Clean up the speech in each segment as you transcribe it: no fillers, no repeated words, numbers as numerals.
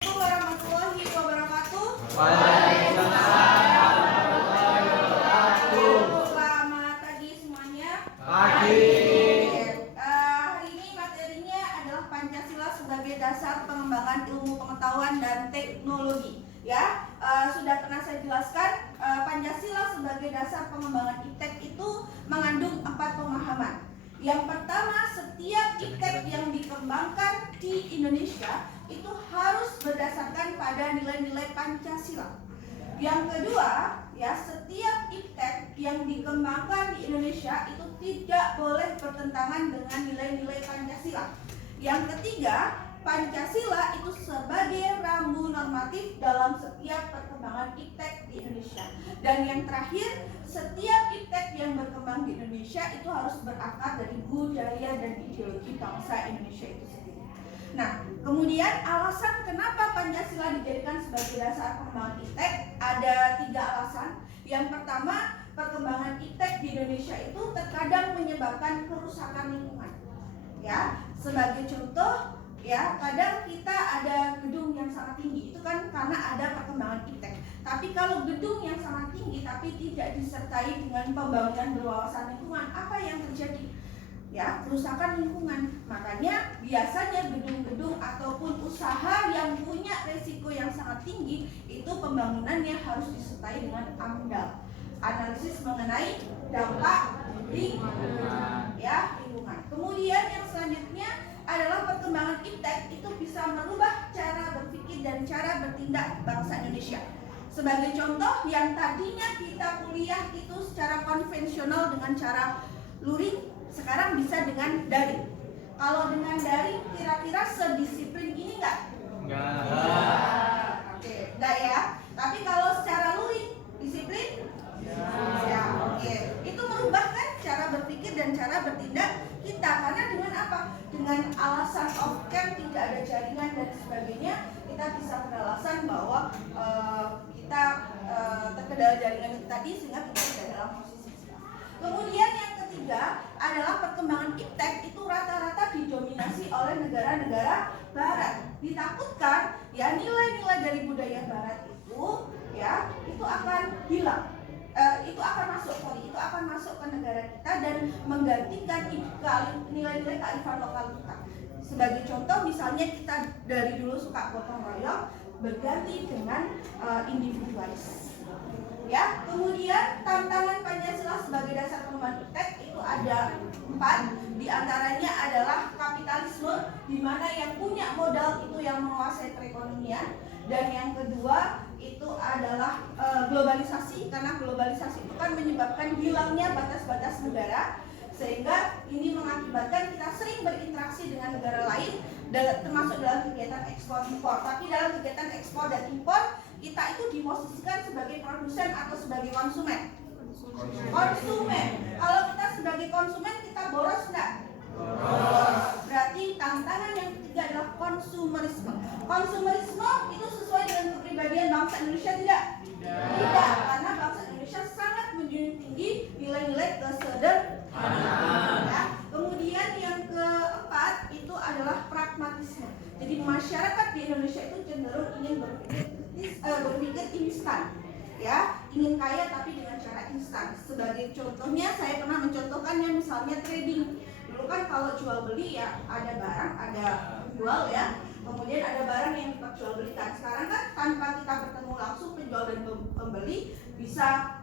Warahmatullahi wabarakatuh. Waalaikumsalam warahmatullahi wabarakatuh. Selamat pagi semuanya. Pagi. Hari ini materinya adalah Pancasila sebagai dasar pengembangan ilmu pengetahuan dan teknologi. Ya, sudah pernah saya jelaskan, Pancasila sebagai dasar pengembangan IPTEK itu mengandung 4 pemahaman. Yang pertama, setiap IPTEK yang dikembangkan di Indonesia itu harus berdasarkan pada nilai-nilai Pancasila. Yang kedua, ya, setiap IPTEK yang dikembangkan di Indonesia itu tidak boleh bertentangan dengan nilai-nilai Pancasila. Yang ketiga, Pancasila itu sebagai rambu normatif dalam setiap perkembangan IPTEK di Indonesia. Dan yang terakhir, setiap IPTEK yang berkembang di Indonesia itu harus berakar dari budaya dan ideologi bangsa Indonesia itu sendiri. Nah, kemudian alasan kenapa Pancasila dijadikan sebagai dasar pengembangan IPTEK ada 3 alasan. Yang pertama, perkembangan IPTEK di Indonesia itu terkadang menyebabkan kerusakan lingkungan. Ya, sebagai contoh, ya, kadang kita ada gedung yang sangat tinggi, itu kan karena ada perkembangan IPTEK. Tapi kalau gedung yang sangat tinggi tapi tidak disertai dengan pembangunan berwawasan lingkungan, apa yang terjadi? Ya, kerusakan lingkungan. Makanya biasanya gedung-gedung ataupun usaha yang punya resiko yang sangat tinggi itu pembangunannya harus disertai dengan AMDAL, analisis mengenai dampak lingkungan. Ya, lingkungan. Kemudian yang selanjutnya adalah perkembangan IPTEK itu bisa merubah cara berpikir dan cara bertindak bangsa Indonesia. Sebagai contoh, yang tadinya kita kuliah itu secara konvensional dengan cara luring, sekarang bisa dengan daring. Kalau dengan daring, kira-kira sedisiplin ini enggak? Enggak. Oke, enggak ya. Tapi kalau secara luring, disiplin? Ya, oke. Itu merubah kan cara berpikir dan cara bertindak kita. Karena dengan apa? Dengan alasan off cam, tidak ada jaringan dan sebagainya, kita bisa beralasan bahwa kita terkendala jaringan itu tadi sehingga kita tidak dalam posisi siap. Kemudian yang ketiga adalah perkembangan IPTEK itu rata-rata didominasi oleh negara-negara Barat. Ditakutkan ya nilai-nilai dari budaya Barat itu ya itu akan hilang. Itu akan masuk ke negara kita dan menggantikan nilai-nilai kearifan lokal kita. Sebagai contoh, misalnya kita dari dulu suka gotong royong berganti dengan individualis. Ya, kemudian tantangan Pancasila sebagai dasar pengembangan IPTEK itu ada 4. Di antaranya adalah kapitalisme, di mana yang punya modal itu yang menguasai perekonomian. Dan yang kedua itu adalah globalisasi, karena globalisasi itu kan menyebabkan hilangnya batas-batas negara, sehingga ini mengakibatkan kita sering berinteraksi dengan negara lain, termasuk dalam kegiatan ekspor impor. Tapi dalam kegiatan ekspor dan impor kita itu diposisikan sebagai produsen atau sebagai konsumen. Konsumen. Kalau kita sebagai konsumen kita boros enggak? Berarti tantangan yang ketiga adalah konsumerisme. Konsumerisme itu sesuai dengan kepribadian bangsa Indonesia tidak? Tidak, karena bangsa Indonesia sangat menjunjung tinggi nilai-nilai kesederhanaan. Ya. Kemudian yang keempat itu adalah pragmatisme. Jadi masyarakat di Indonesia itu cenderung ingin berpikir instan. Ya, ingin kaya tapi dengan cara instan. Sebagai contohnya, saya pernah mencontohkannya misalnya trading. Dulu kan kalau jual beli ya ada barang, ada jual ya. Kemudian ada barang yang diperjualbelikan. Sekarang kan tanpa kita bertemu langsung penjual dan pembeli bisa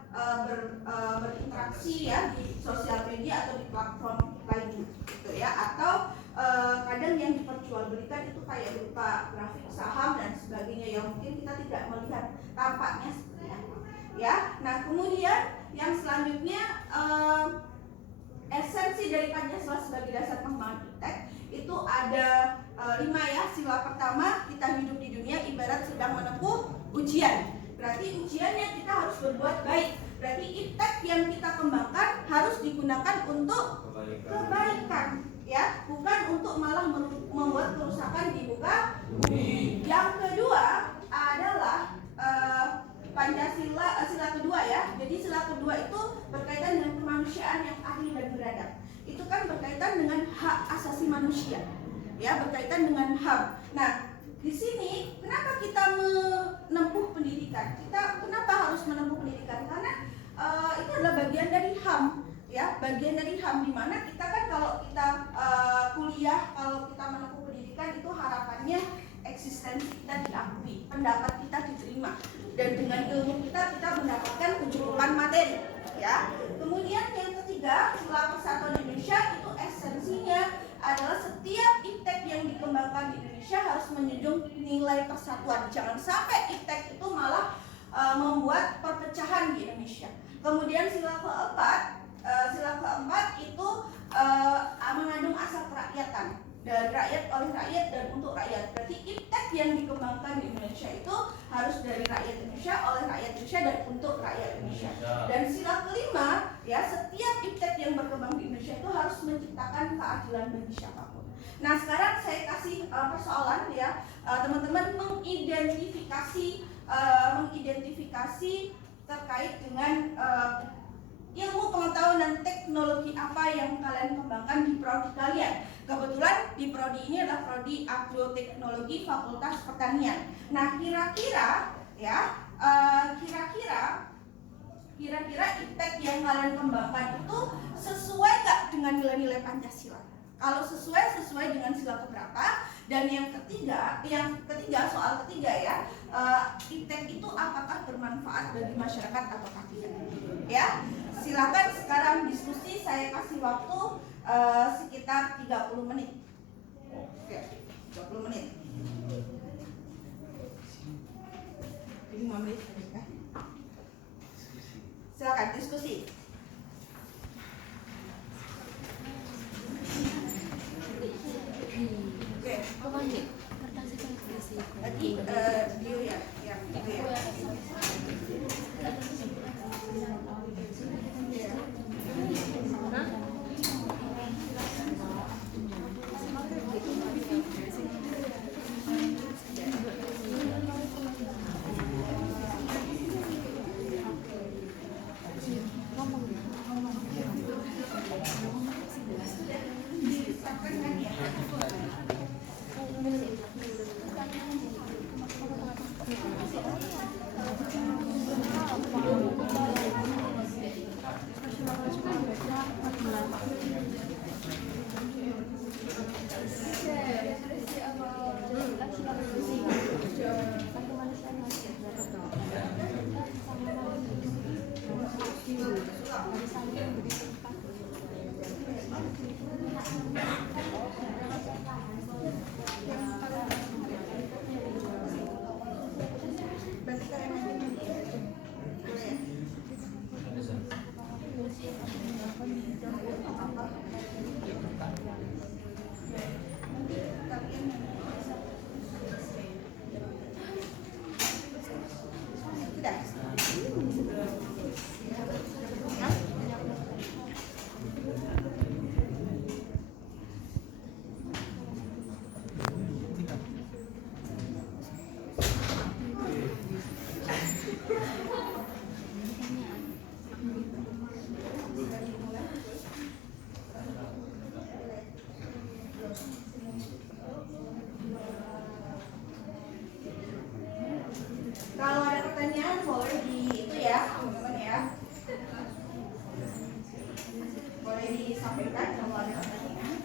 berinteraksi ya di sosial media atau di platform lain gitu ya. Atau kadang yang diperjualbelikan itu kayak berupa grafik saham dan sebagainya yang mungkin kita tidak melihat tampaknya seperti apa. Ya. Nah, kemudian yang selanjutnya esensi dari Pancasila sebagai dasar pengembangan IPTEK itu ada 5 ya. Sila pertama, kita hidup di dunia ibarat sedang menempuh ujian. Berarti ujiannya kita harus berbuat baik. Berarti IPTEK yang kita kembangkan harus digunakan untuk kebaikan, ya, bukan untuk malah membuat kerusakan di muka bumi. Yang kedua adalah Pancasila, sila kedua ya. Jadi sila kedua itu berkaitan dengan kemanusiaan yang adil dan beradab. Itu kan berkaitan dengan hak asasi manusia. Ya, berkaitan dengan HAM. Nah, di sini kenapa kita menempuh pendidikan? Kita kenapa harus menempuh pendidikan? Karena itu adalah bagian dari HAM, ya, bagian dari HAM, di mana kita kan kalau kita kuliah, kalau kita menempuh pendidikan itu harapannya eksistensi kita diakui, pendapat kita diterima, dan dengan ilmu kita mendapatkan kecukupan materi, ya. Kemudian yang ketiga, sila persatuan Indonesia itu esensinya adalah setiap iptek yang dikembangkan di Indonesia harus menjunjung nilai persatuan. Jangan sampai iptek itu malah membuat perpecahan di Indonesia. Kemudian sila keempat itu mengandung asas kerakyatan, dari rakyat, oleh rakyat, dan untuk rakyat. Berarti iptek yang dikembangkan di Indonesia itu harus dari rakyat Indonesia, oleh rakyat Indonesia, dan untuk rakyat Indonesia. Dan sila kelima, ya, setiap iptek yang berkembang di Indonesia itu harus menciptakan keadilan bagi siapapun. Nah, sekarang saya kasih persoalan, ya, teman-teman mengidentifikasi terkait dengan ilmu pengetahuan dan teknologi apa yang kalian kembangkan di prodi kalian. Kebetulan di prodi ini adalah prodi agroteknologi Fakultas Pertanian. Nah, kira-kira iptek yang kalian kembangkan itu sesuai nggak dengan nilai-nilai Pancasila? Kalau sesuai dengan sila keberapa? Dan yang ketiga, soal ketiga, ya, iptek itu apakah bermanfaat bagi masyarakat atau tidak? Ya, silakan sekarang diskusi. Saya kasih waktu sekitar 30 menit. Oke, 30 menit. 5 menit. Silakan diskusi. Oke. Tadi video ya, video ya. Kalau ada pertanyaan boleh di itu ya, teman-teman ya. Boleh disampaikan kalau ada pertanyaan.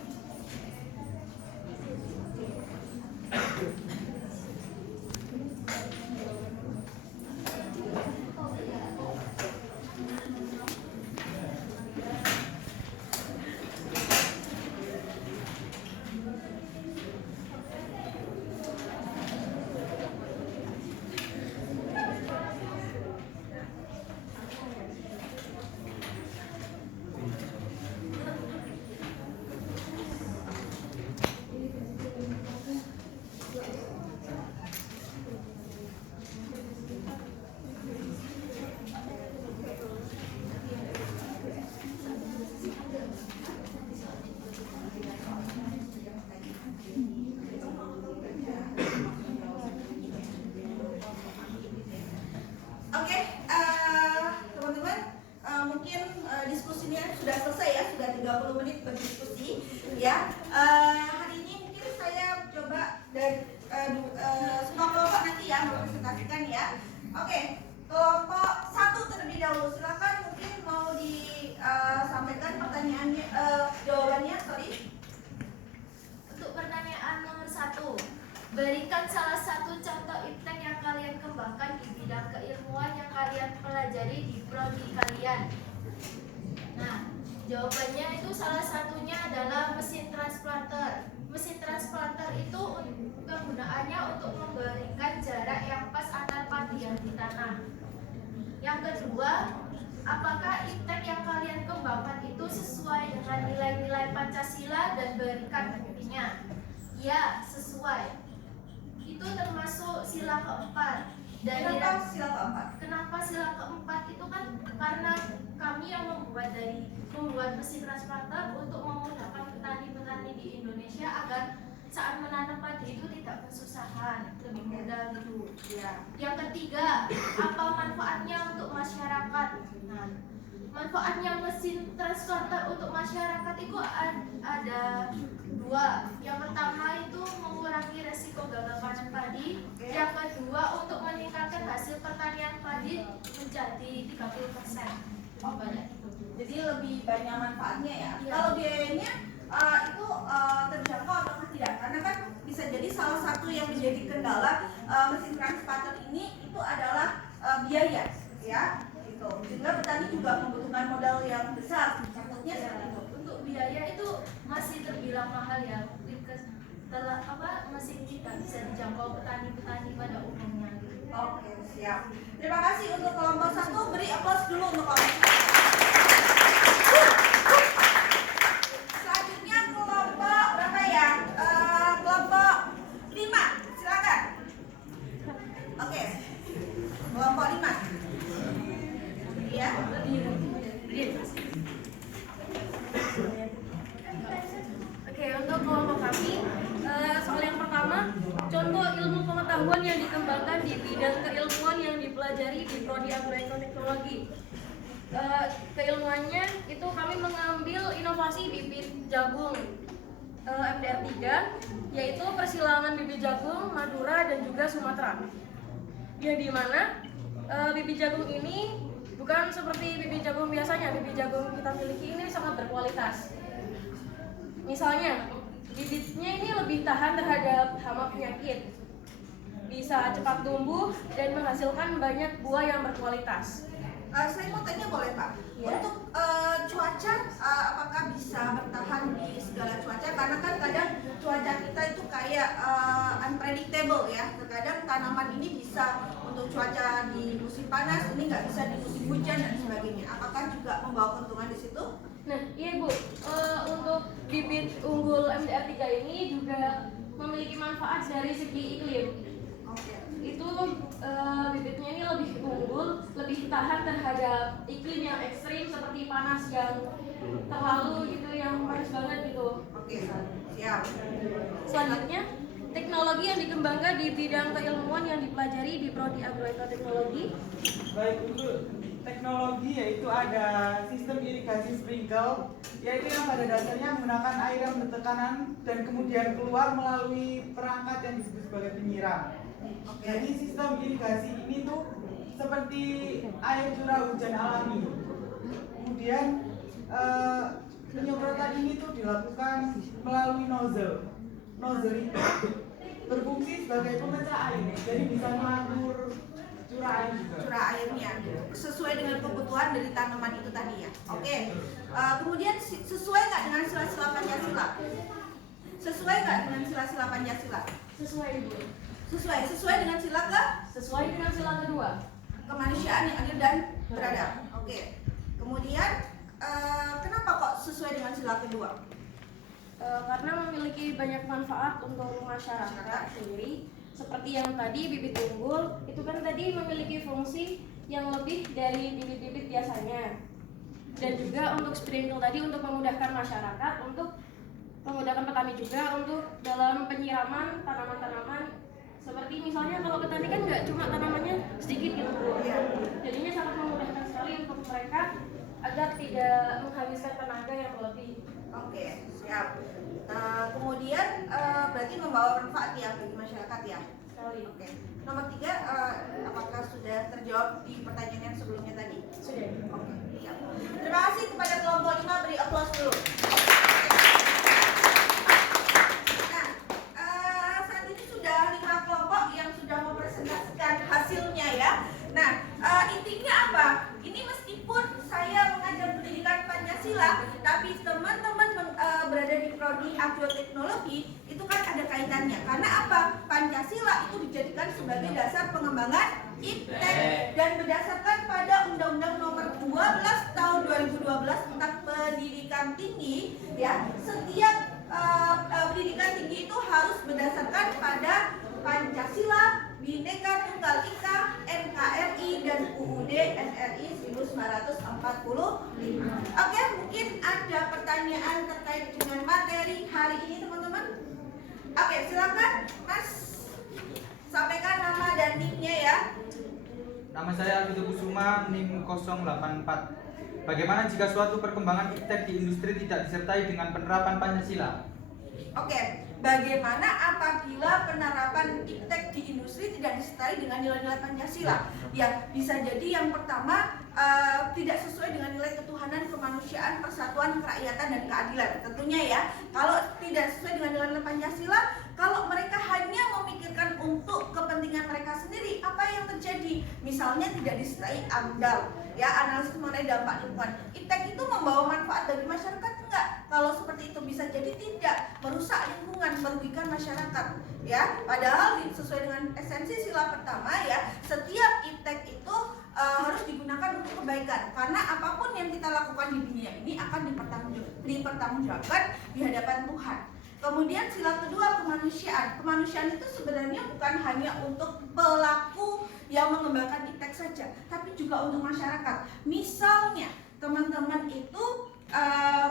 Diskusinya sudah selesai ya, sudah 30 menit berdiskusi ya. Hari ini mungkin saya coba dari mempresentasikan ya. Oke, kelompok 1 terlebih dahulu. Silakan mungkin mau disampaikan pertanyaannya, jawabannya, sorry. Untuk pertanyaan nomor 1, berikan salah satu contoh iptek yang kalian kembangkan di bidang keilmuan yang kalian pelajari di prodi kalian. Nah, jawabannya itu salah satunya adalah mesin transplanter. Mesin transplanter itu kegunaannya untuk memberikan jarak yang pas antar padi yang ditanam. Yang kedua, apakah iptek yang kalian kembangkan itu sesuai dengan nilai-nilai Pancasila dan berikan buktinya? Ya, sesuai. Itu termasuk sila keempat. Dan Kenapa sila keempat? kenapa sila keempat itu kan karena kami yang membuat mesin transplanter untuk memudahkan petani-petani di Indonesia agar saat menanam padi itu tidak kesusahan, lebih mudah gitu. Ya. Yang ketiga, apa manfaatnya untuk masyarakat? Nah, manfaatnya mesin transplanter untuk masyarakat itu ada 2. Yang pertama itu mengurangi resiko gagal panen padi. Yang kedua untuk meningkatkan hasil pertanian padi menjadi 30%. Oh, Banyak itu. Jadi lebih banyak manfaatnya ya. Iya. Kalau biayanya itu terjangkau atau tidak? Karena kan bisa jadi salah satu yang menjadi kendala mesin transplanter ini itu adalah biaya, ya. Gitu. Sehingga petani juga membutuhkan modal yang besar. Takutnya seperti itu. Untuk biaya itu masih terbilang mahal ya. Masih tidak bisa dijangkau petani-petani pada umumnya. Oke, siap. Terima kasih untuk kelompok 1. Beri aplaus dulu untuk kelompok 1. Selanjutnya kelompok berapa ya? Kelompok 5. Silakan. Oke. Kelompok 5. Ya. Oke, untuk kelompok kami, soal yang pertama, contoh ilmu pengetahuan yang dikembangkan di bidang keilmuan yang dipelajari di prodi agroekoteknologi. Keilmuannya itu kami mengambil inovasi bibit jagung MDR 3, yaitu persilangan bibit jagung Madura dan juga Sumatera. Ya, di mana bibit jagung ini bukan seperti bibit jagung biasanya. Bibit jagung kita miliki ini sangat berkualitas. Misalnya, bibitnya ini lebih tahan terhadap hama penyakit, bisa cepat tumbuh dan menghasilkan banyak buah yang berkualitas. Saya mau tanya boleh Pak? Ya. Untuk cuaca, apakah bisa bertahan di segala cuaca? Karena kan kadang cuaca kita itu kayak unpredictable ya. Terkadang tanaman ini bisa untuk cuaca di musim panas, ini nggak bisa di musim hujan dan sebagainya. Apakah juga membawa keuntungan di situ? Nah, iya Bu, untuk bibit unggul MDR 3 ini juga memiliki manfaat dari segi iklim. Oke. Itu bibitnya ini lebih unggul, lebih tahan terhadap iklim yang ekstrim seperti panas yang terlalu gitu, yang panas banget gitu. Oke, siap. Selanjutnya, teknologi yang dikembangkan di bidang keilmuan yang dipelajari di prodi agroekoteknologi. Baik, untuk teknologi yaitu ada sistem irigasi sprinkle, yaitu yang pada dasarnya menggunakan air yang bertekanan dan kemudian keluar melalui perangkat yang disebut sebagai penyiram. Jadi sistem irigasi ini tuh seperti air curah hujan alami. Kemudian penyemprotan ini tuh dilakukan melalui nozzle. Nozzle itu berfungsi sebagai pemecah air, jadi bisa mengatur curah air juga. Curah airnya sesuai dengan kebutuhan dari tanaman itu tadi ya. Oke. Kemudian sesuai nggak dengan sila-sila Pancasila? Sesuai nggak dengan sila-sila Pancasila? Sesuai Ibu. Sesuai dengan sila Sesuai dengan sila kedua. kemanusiaan yang adil dan beradab. Oke. Kemudian kenapa kok sesuai dengan sila kedua? Karena memiliki banyak manfaat untuk masyarakat sendiri. Seperti yang tadi bibit unggul, itu kan tadi memiliki fungsi yang lebih dari bibit-bibit biasanya. Dan juga untuk sprinkle tadi untuk memudahkan masyarakat, untuk memudahkan petani juga untuk dalam penyiraman tanaman-tanaman. Seperti misalnya kalau petani kan nggak cuma tanamannya sedikit gitu Bu. Jadinya sangat memudahkan sekali untuk mereka agar tidak menghabiskan tenaga yang berlebih. Oke, siap. Kemudian berarti membawa manfaat ya bagi masyarakat ya. sekali. Oke. Nomor 3, apakah sudah terjawab di pertanyaan yang sebelumnya tadi? Sudah. Oke, siap. Terima kasih kepada kelompok 5, beri aplaus dulu. Nah, saat ini sudah 5 kelompok yang sudah mempresentasikan hasilnya ya. Nah, intinya apa? Ini meskipun saya mengajar pendidikan Pancasila, tapi teman-teman berada di prodi agrioteknologi itu kan ada kaitannya. Karena apa? Pancasila itu dijadikan sebagai dasar pengembangan IPTEK dan berdasarkan pada Undang-Undang Nomor 12 Tahun 2012 tentang Pendidikan Tinggi, ya, setiap pendidikan tinggi itu harus berdasarkan pada Pancasila, Bhinneka Tunggal Ika, NKRI, dan UUD NRI 1945. Oke, mungkin ada pertanyaan terkait dengan materi hari ini, teman-teman? Oke, silakan, Mas. Sampaikan nama dan NIM-nya ya. Nama saya Alvito Kusuma, NIM 084. Bagaimana jika suatu perkembangan IPTEK di industri tidak disertai dengan penerapan Pancasila? Oke, bagaimana apabila penerapan IPTEK di industri tidak disertai dengan nilai-nilai Pancasila? Ya, bisa jadi yang pertama tidak sesuai dengan nilai ketuhanan, kemanusiaan, persatuan, kerakyatan, dan keadilan. Tentunya ya, kalau tidak sesuai dengan nilai-nilai Pancasila, kalau mereka hanya memikirkan untuk kepentingan mereka sendiri, apa yang terjadi? Misalnya tidak disertai AMDAL, ya, analisis mengenai dampak lingkungan. IPTEK itu membawa manfaat bagi masyarakat enggak? Kalau seperti itu bisa jadi tidak, merusak lingkungan, merugikan masyarakat, ya. Padahal sesuai dengan esensi sila pertama ya, setiap IPTEK itu harus digunakan untuk kebaikan. Karena apapun yang kita lakukan di dunia ini akan dipertanggungjawabkan di hadapan Tuhan. Kemudian sila kedua, kemanusiaan. Kemanusiaan itu sebenarnya bukan hanya untuk pelaku yang mengembangkan IPTEK saja, tapi juga untuk masyarakat. Misalnya teman-teman itu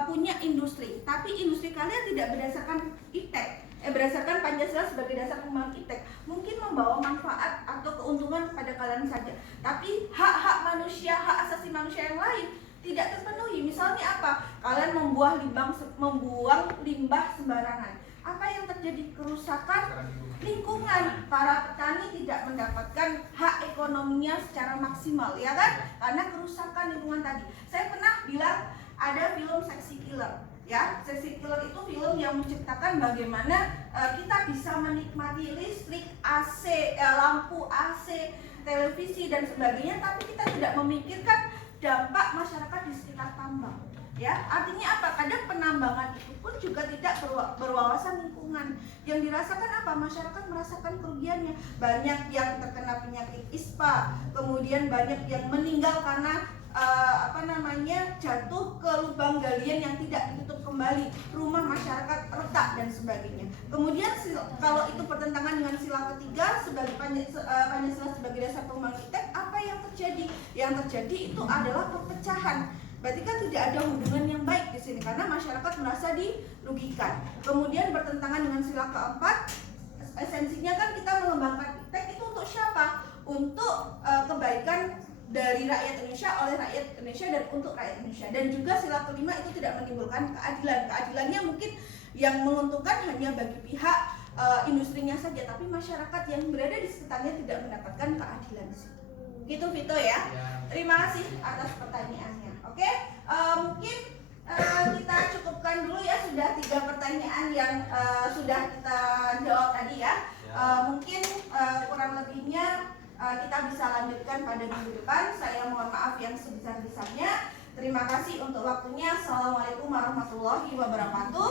punya industri, tapi industri kalian tidak berdasarkan IPTEK, berdasarkan Pancasila sebagai dasar pengembangan IPTEK, mungkin membawa manfaat atau keuntungan pada kalian saja, tapi hak-hak manusia, hak asasi manusia yang lain tidak terpenuhi. Misalnya apa? Kalian membuang limbah sembarangan. Apa yang terjadi? Kerusakan lingkungan. Para petani tidak mendapatkan hak ekonominya secara maksimal, ya kan? Karena kerusakan lingkungan tadi. Saya pernah bilang ada film Sexy Killer, ya. Sexy Killer itu film yang menceritakan bagaimana kita bisa menikmati listrik, AC, lampu AC, televisi dan sebagainya, tapi kita tidak memikirkan dampak masyarakat di sekitar tambang, ya. Artinya apa? Kadang penambangan itu pun juga tidak berwawasan lingkungan. Yang dirasakan apa? Masyarakat merasakan kerugiannya. Banyak yang terkena penyakit ISPA, kemudian banyak yang meninggal karena jatuh ke lubang galian yang tidak ditutup kembali, rumah masyarakat retak dan sebagainya. Kemudian kalau itu bertentangan dengan sila ketiga sebagai Pancasila sebagai dasar pengembangan IPTEK, apa yang terjadi? Yang terjadi itu adalah perpecahan. Berarti kan tidak ada hubungan yang baik di sini karena masyarakat merasa dirugikan. Kemudian bertentangan dengan sila keempat, esensinya kan kita mengembangkan IPTEK itu untuk siapa? Untuk kebaikan dari rakyat Indonesia, oleh rakyat Indonesia, dan untuk rakyat Indonesia. Dan juga sila kelima itu tidak menimbulkan keadilan. Keadilannya mungkin yang menguntungkan hanya bagi pihak industrinya saja, tapi masyarakat yang berada di sekitarnya tidak mendapatkan keadilan di situ. Gitu Vito ya. Terima kasih atas pertanyaannya. Oke, mungkin kita cukupkan dulu ya, sudah 3 pertanyaan yang sudah kita jawab tadi ya. Mungkin kurang lebihnya kita bisa lanjutkan pada minggu depan. Saya mohon maaf yang sebesar-besarnya. Terima kasih untuk waktunya. Assalamualaikum warahmatullahi wabarakatuh.